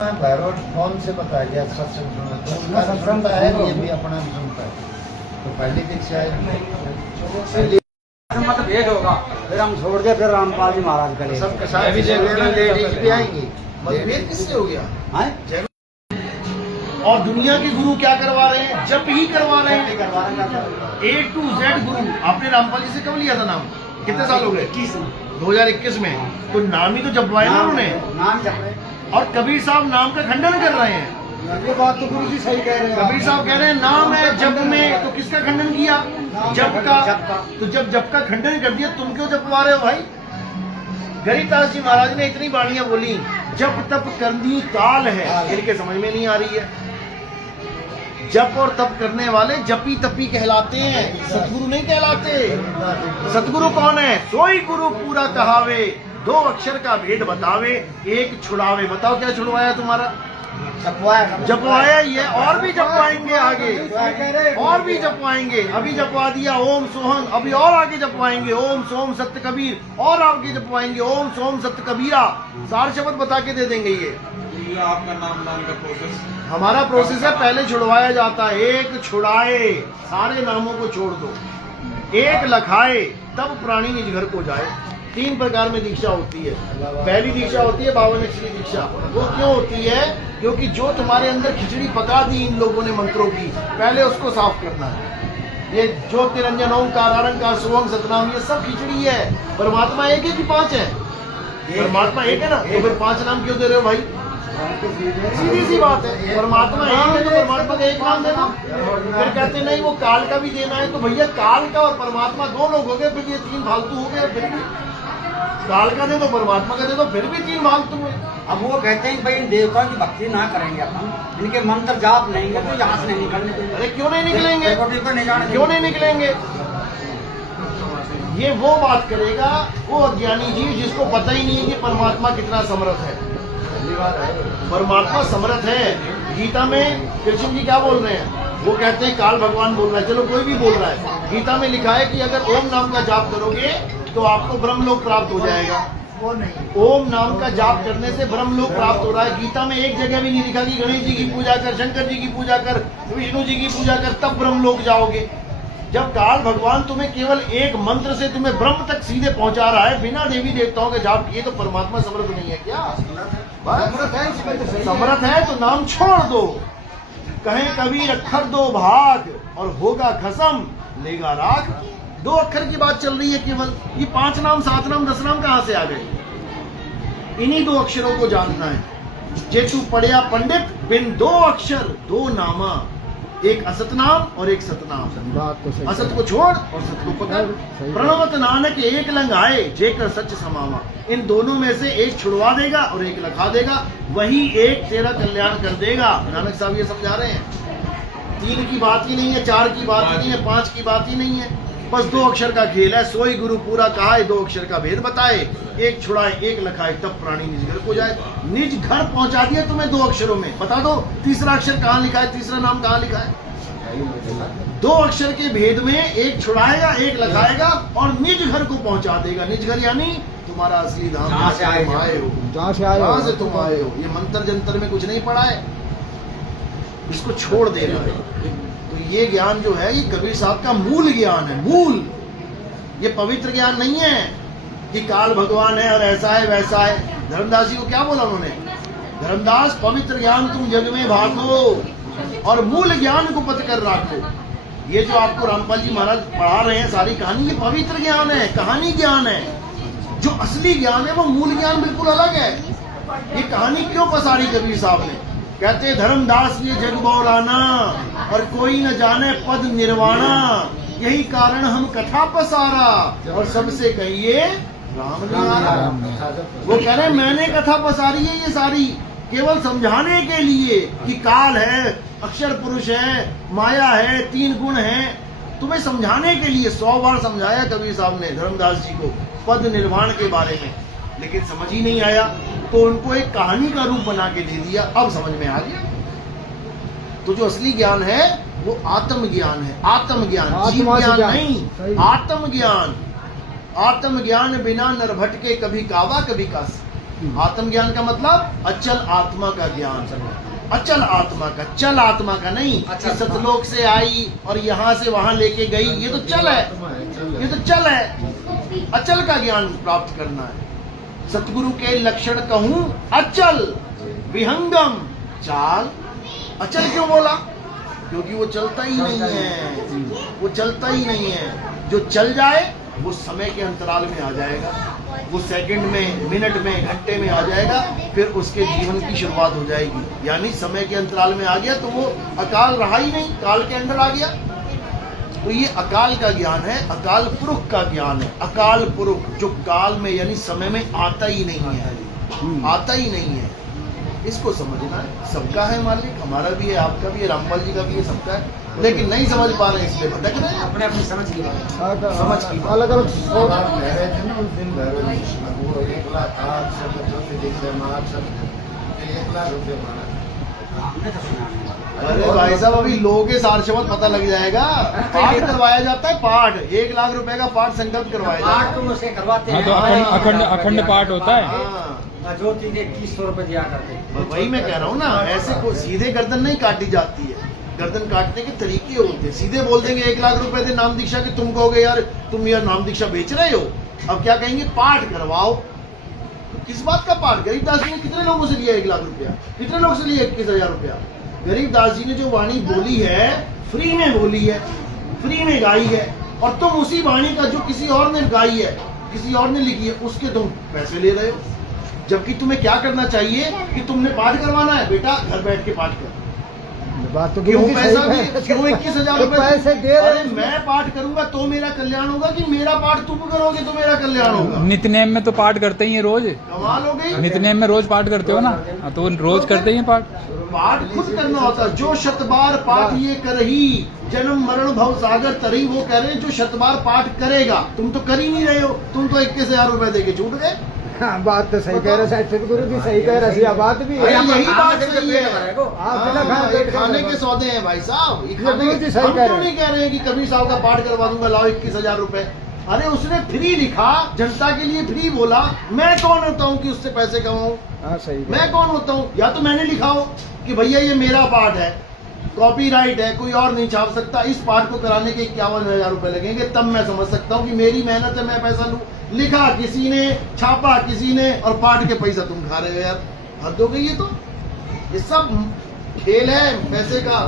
भैरव कौन से बताया गया सत्संग सुनना, तो उनका सुनता है, ये भी अपना भी सुनता है। तो पहली दीक्षा मत भेद होगा, फिर हम छोड़ दे, फिर रामपाल जी महाराज करें। सबके साथ लेडीज भी आएंगी। मतभेद किससे हो गया? और दुनिया के गुरु क्या करवा रहे हैं? जप ही करवा रहे हैं, A to Z गुरु। आपने रामपाल जी से कब लिया था नाम? कितने साल हो गए? 2021 में। तो नाम ही तो जपवाया ना उन्होंने। नाम जप रहे। और कबीर साहब नाम का खंडन कर रहे हैं। ये बात तो गुरु जी सही कह रहे हैं। कबीर साहब कह रहे हैं नाम है जप में, तो किसका खंडन किया? जप का। तो जब जप का खंडन कर दिया, तुम क्यों जपवा रहे हो भाई? गरीबदास जी महाराज ने इतनी बाणियां बोली, जप तप करनी काल है, इनके समझ में नहीं आ रही है। जप और तप करने वाले जपी तपी कहलाते हैं, सतगुरु नहीं कहलाते। सतगुरु कौन है? सोई गुरु पूरा कहावे, 2 अक्षर का भेद बतावे, एक छुड़ावे। बताओ क्या छुड़वाया तुम्हारा? जपवाया ही है, और भी जपवाएंगे आगे, और भी जपवाएंगे। अभी जपवा दिया ओम सोहम, अभी और आगे जपवाएंगे ओम सोम सत्य कबीर, और आगे जपवाएंगे ओम सोम सत्य कबीरा। 4 शब्द बता के दे देंगे। ये आपका नाम का प्रोसेस, हमारा प्रोसेस है। पहले छुड़वाया जाता है, एक छुड़ाए, सारे नामों को छोड़ दो, एक लखाए, तब प्राणी निज घर को जाए। 3 प्रकार में दीक्षा होती है। पहली दीक्षा होती है 52 अक्षरी दीक्षा। वो क्यों होती है? क्योंकि जो तुम्हारे अंदर खिचड़ी पका दी इन लोगों ने मंत्रों की, पहले उसको साफ करना है। ये ज्योत निरंजन ओंकार आरंकार सुवंग सतनाम, ये सब खिचड़ी है। परमात्मा एक है कि 5 है? परमात्मा एक है ना, तो फिर 5 नाम क्यों दे रहे हो भाई? सीधी सी बात है। परमात्मा एक है तो परमात्मा का एक नाम देना। फिर कहते नहीं वो काल का भी देना है, तो भैया काल का और परमात्मा 2 लोग हो गए, फिर ये 3 फालतू हो गए। फिर भी काल का दे दो, परमात्मा का दे दो, फिर भी 3 फालतू है। अब वो कहते हैं भाई इन देवताओं की भक्ति ना करेंगे अपन, इनके मंत्र जाप नहीं करते, यहाँ से नहीं निकलने। अरे क्यों नहीं निकलेंगे? क्यों नहीं निकलेंगे? ये वो बात करेगा वो अज्ञानी जी जिसको पता ही नहीं है कि परमात्मा कितना समर्थ है। परमात्मा समर्थ है। गीता में कृष्ण जी क्या बोल रहे हैं? वो कहते हैं काल भगवान बोल रहा है, चलो कोई भी बोल रहा है। गीता में लिखा है कि अगर ओम नाम का जाप करोगे तो आपको ब्रह्मलोक प्राप्त हो जाएगा। वो नहीं, ओम नाम का जाप करने से ब्रह्मलोक प्राप्त हो रहा है। गीता में एक जगह भी नहीं लिखा कि गणेश जी की पूजा कर, शंकर जी की पूजा कर, विष्णु जी की पूजा कर, तब ब्रह्मलोक जाओगे। जब काल भगवान तुम्हें केवल एक मंत्र से तुम्हें ब्रह्म तक सीधे पहुंचा रहा है बिना देवी देवताओं के जाप किए, तो परमात्मा समर्थ नहीं है क्या? समर्थ है तो नाम छोड़ दो। कहें कबीर अक्षर 2 भाग और होगा खसम लेगा राग। 2 अक्षर की बात चल रही है केवल। ये 5 नाम 7 नाम 10 नाम कहां से आ गए? इन्हीं 2 अक्षरों को जानना है। जे तू पढ़िया पंडित बिन 2 अक्षर 2 नामा, एक असत नाम और एक सतनाम। असत को छोड़ और सत को पकड़। प्रणवत नानक एक लंग आए, जेकर सच समावा। इन दोनों में से एक छुड़वा देगा और एक लखा देगा, वही एक तेरा कल्याण कर देगा। नानक साहब ये समझा रहे हैं। 3 की बात ही नहीं है, 4 की बात ही नहीं है, 5 की बात ही नहीं है। बस 2 अक्षर का खेल है। सोई गुरु पूरा कहा है, 2 अक्षर का भेद बताए, एक छुड़ाए एक लखाए, तब प्राणी निज घर को जाए। निज घर पहुंचा दिया तुम्हें 2 अक्षरों में। बता दो तीसरा अक्षर कहाँ लिखा है? तीसरा नाम कहाँ लिखा है? 2 अक्षर के भेद में एक छुड़ाएगा एक लखाएगा और निज घर को पहुंचा देगा। निज घर यानी तुम्हारा असली धाम, जहाँ से आए हो, जहाँ से तुम आए हो। ये मंत्र जंतर में कुछ नहीं पड़ा है, इसको छोड़ देना है। तो ये ज्ञान जो है ये कबीर साहब का मूल ज्ञान है। मूल, ये पवित्र ज्ञान नहीं है कि काल भगवान है और ऐसा है वैसा है। धर्मदास जी को क्या बोला उन्होंने? धर्मदास पवित्र ज्ञान तुम जग में भागो और मूल ज्ञान को पत कर रखो। ये जो आपको रामपाल जी महाराज पढ़ा रहे हैं सारी कहानी, ये पवित्र ज्ञान है, कहानी ज्ञान है। जो असली ज्ञान है वो मूल ज्ञान बिल्कुल अलग है। ये कहानी क्यों पसारी कबीर साहब ने? कहते धर्मदास ये जग बौलाना और कोई न जाने पद निर्वाणा, यही कारण हम कथा पसारा और सबसे कहिए राम निहारा। वो कह रहे मैंने कथा पसारी है ये सारी केवल समझाने के लिए कि काल है, अक्षर पुरुष है, माया है, 3 गुण है, तुम्हें समझाने के लिए 100 बार समझाया कबीर साहब ने धर्मदास जी को पद निर्वाण के बारे में, लेकिन समझ ही नहीं आया। तो उनको एक कहानी का रूप बना के दे दिया, अब समझ में आ गया। तो जो असली ज्ञान है वो आत्मज्ञान है। आत्मज्ञान, जीव ज्ञान नहीं, आत्मज्ञान। आत्मज्ञान बिना नर भटके कभी कावा कभी कास। आत्मज्ञान का मतलब अचल आत्मा का ज्ञान, अचल आत्मा का, चल आत्मा का नहीं कि सतलोक से आई और यहाँ से वहां लेके गई, ये तो चल है, ये तो चल है। अचल का ज्ञान प्राप्त करना है। सतगुरु के लक्षण कहूं अचल विहंगम चाल। अचल क्यों बोला? क्योंकि वो चलता ही नहीं है, वो चलता ही नहीं है। जो चल जाए वो समय के अंतराल में आ जाएगा, वो सेकंड में, मिनट में, घंटे में आ जाएगा, फिर उसके जीवन की शुरुआत हो जाएगी। यानी समय के अंतराल में आ गया तो वो अकाल रहा ही नहीं, काल के अंदर आ गया। तो ये अकाल का ज्ञान है, अकाल पुरुष का ज्ञान है। अकाल पुरुष जो काल में यानी समय में आता ही नहीं है, आता ही नहीं है। इसको समझना है। सबका है मालिक, हमारा भी है, आपका भी है, रामपाल जी का भी है, सबका है, लेकिन नहीं समझ पा रहे हैं, इसलिए भटक रहे हैं। अपने अपनी समझ की बात, समझ की बात। अलग अलग कह रहे थे ना उस दिन भैरव जी, अब वो 1 लाख 8 से बच्चों से दिखे मार सब 1 लाख रुपए मारा। हमने तो सुना नहीं। अरे भाई साहब, अभी लोगों के सार शब्द पता लग जाएगा। पाठ करवाया जाता है, पाठ 1 लाख रुपए का पाठ संकल्प करवाया जाता पाठ है। तो उसे करवाते हाँ, हैं। तो अखंड अखंड पाठ होता है। हाँ, जो चीजें 2100 रुपए दिया करते। वही मैं कह रहा हूँ ना, ऐसे को सीधे गर्दन नहीं काटी जाती है। गर्दन काटने के तरीके होते हैं। सीधे बोल देंगे 1 लाख रुपए दे नाम दीक्षा की, तुम कहोगे यार तुम यार नाम दीक्षा बेच रहे हो। अब क्या कहेंगे? पाठ करवाओ। तो किस बात का पाठ? गरीबदास जी ने कितने लोगों से लिया 1 लाख रुपया? कितने लोगों से लिया 21,000 रुपया? गरीबदास जी ने जो वाणी बोली है फ्री में बोली है, फ्री में गाई है, और तुम उसी वाणी का जो किसी और ने गाई है, किसी और ने लिखी है, उसके तुम पैसे ले रहे हो। जबकि तुम्हें क्या करना चाहिए कि तुमने पाठ करवाना है, बेटा घर बैठ के पाठ कर। बात तो क्यों पैसा भी, क्यों 21,000 रुपए पैसे दे रहे अरे मैं पाठ करूंगा तो मेरा कल्याण होगा कि मेरा पाठ तुम करोगे तो मेरा कल्याण होगा? नित्यनेम में तो पाठ करते ही हैं रोज। कमाल हो गई। नित्यनेम में रोज पाठ करते हो ना, हाँ, तो रोज करते ही हैं पाठ। पाठ खुद करना होता है। जो शतबार पाठ ये करही, जन्म मरण भव सागर तरही, वो कह रहे हैं जो शतबार पाठ करेगा। तुम तो कर ही नहीं रहे हो, तुम तो 21,000 रुपए देके छूट गए। हाँ, बात तो सही कह रहे हैं, सतगुरु जी सही कह रहे हैं, बात भी अरे है। यही बात पेट सही है। भरेगा। आप बिना हाँ, खाए ये पेट खाने भरेगा। के सौदे हैं भाई साहब, ये ये खाने बिल्कुल के। सही हम कह क्यों रहे नहीं कह रहे हैं कि कबीर साहब का पाठ करवा दूंगा, लाओ 21,000 रुपए। अरे उसने फ्री लिखा, जनता के लिए फ्री बोला। मैं कौन होता हूँ कि उससे पैसे कमाऊं? हाँ, सही मैं कौन होता हूँ? या तो मैंने लिखा हो कि भैया ये मेरा पाठ है, कॉपीराइट है, कोई और नहीं छाप सकता, इस पाठ को कराने के 51,000 रुपए लगेंगे, तब मैं समझ सकता हूँ कि मेरी मेहनत है, मैं पैसा लूं। लिखा किसी ने, छापा किसी ने, और पाठ के पैसा तुम खा रहे हो यार। हद हो गई ये तो। ये सब खेल है पैसे का,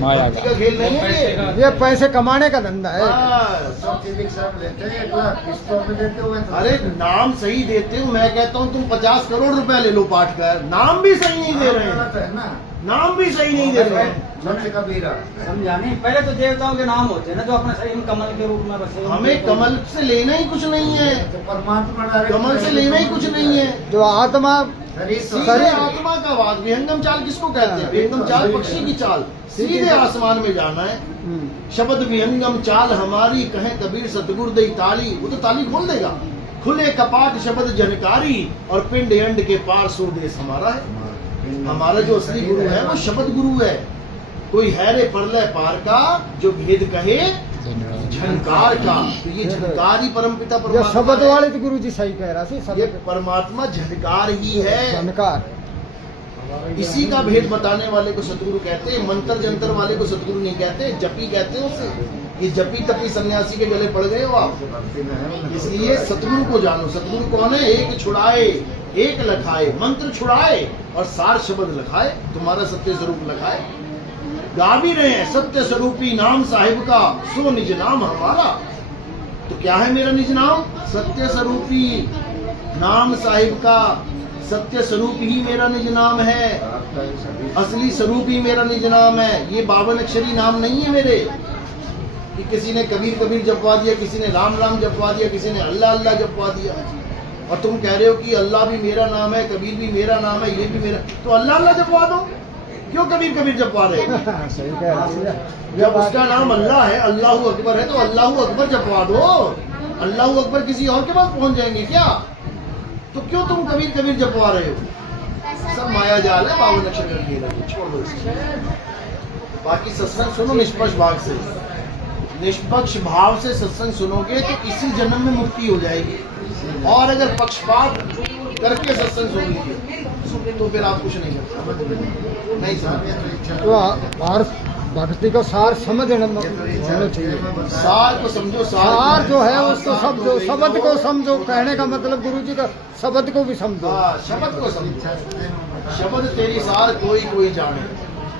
माया भक्ति का खेल नहीं है ये। ये पैसे कमाने का धंधा है। बस। सब चीज सब लेते हैं 1 लाख, किस्तों में देते हुए तो। अरे नाम सही देते हो, मैं कहता हूँ तुम 50 करोड़ रुपए ले लो पाठ का, नाम भी सही नहीं दे रहे हैं, है ना, नाम भी सही नहीं दे रहे हैं। सबसे कबीरा। समझा नहीं? पहले तो देवताओं के नाम होते हैं ना, जो अपने शरीर में कमल के रूप में बसे। हमें कमल से लेना ही कुछ नहीं है, तो परमात्मा डायरेक्ट कमल से लेना ही कुछ नहीं है। जो आत्मा शरीर सीधे आत्मा का वाद। विहंगम चाल किसको कहते हैं? विहंगम चाल पक्षी की चाल, सीधे आसमान में जाना है। शब्द विहंगम चाल हमारी, कहे कबीर सतगुरु दई ताली। वो तो ताली खोल देगा। खुले कपाट शब्द जनकारी, और पिंड अंड के पार सो देश हमारा है। हमारा जो असली गुरु है वो शब्द गुरु है। कोई है रे परलय पार का, जो भेद कहे झनकार का। तो ये झनकार ही परमपिता ये परमात्मा शब्द है। वाले तो गुरु जी सही कह रहा है, ये शब्द परमात्मा झनकार ही है। जानकार। इसी का भेद बताने वाले को सतगुरु कहते हैं। मंत्र जंतर वाले को सतगुरु नहीं कहते, जपी कहते हैं उसे। ये जपी तपी सन्यासी के गले पड़ गए हो आप। इसलिए सतगुरु को जानो। सतगुरु कौन है? एक छुड़ाए, एक लखाए, मंत्र छुड़ाए और सार शब्द लखाए, तुम्हारा सत्य स्वरूप लखाए। गा भी रहे हैं, सत्य स्वरूपी नाम साहिब का, सो निज नाम हमारा। तो क्या है मेरा निज नाम? सत्य स्वरूपी नाम साहिब का। सत्य स्वरूप ही मेरा निज नाम है, असली स्वरूप ही मेरा निज नाम है। ये 52 अक्षरी नाम नहीं है मेरे कि किसी ने कबीर कबीर जपवा दिया, किसी ने राम राम जपवा दिया, किसी ने अल्लाह अल्लाह जपवा दिया। और तुम कह रहे हो कि अल्लाह भी मेरा नाम है, कबीर भी मेरा नाम है, ये भी मेरा। तो अल्लाह अल्लाह जपवा दो, क्यों कबीर कबीर जपवा रहे हो? सही कह रहा है। जब उसका नाम अल्लाह है, अल्लाह अकबर है, तो अल्लाह अकबर जपवा दो। अल्लाह अकबर किसी और के पास पहुंच जाएंगे क्या? तो क्यों तुम कबीर कबीर जपवा रहे हो? सब माया जाल है, 52 अक्षर का खेल है, छोड़ दो इसको। बाकी सत्संग सुनो निष्पक्ष भाव से। निष्पक्ष भाव से सत्संग सुनोगे तो इसी जन्म में मुक्ति हो जाएगी। और अगर पक्षपात करके सत्संग सुन लीजिए तो फिर आप कुछ नहीं कर सकते, नहीं समझ। तो हर भक्ति को सार समझ होना चाहिए। सार को समझो, सार जो है उसको समझो, शब्द को समझो। कहने का मतलब गुरु जी का शब्द को भी समझो। हाँ, शब्द को समझो। शब्द तेरी सार कोई कोई जाने,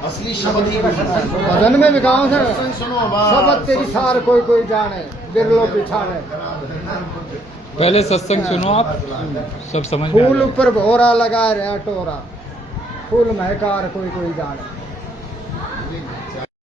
असली शब्द ही भजन में भी गाँव है, सत्संग सुनो बस। शब्द तेरी सार कोई कोई जाने, बिरलो पिछाने। पहले सत्संग सुनो आप, सब समझ में आ फूल जाएगा। ऊपर भोरा लगा रहा टोरा, फूल महकार कोई कोई जाने।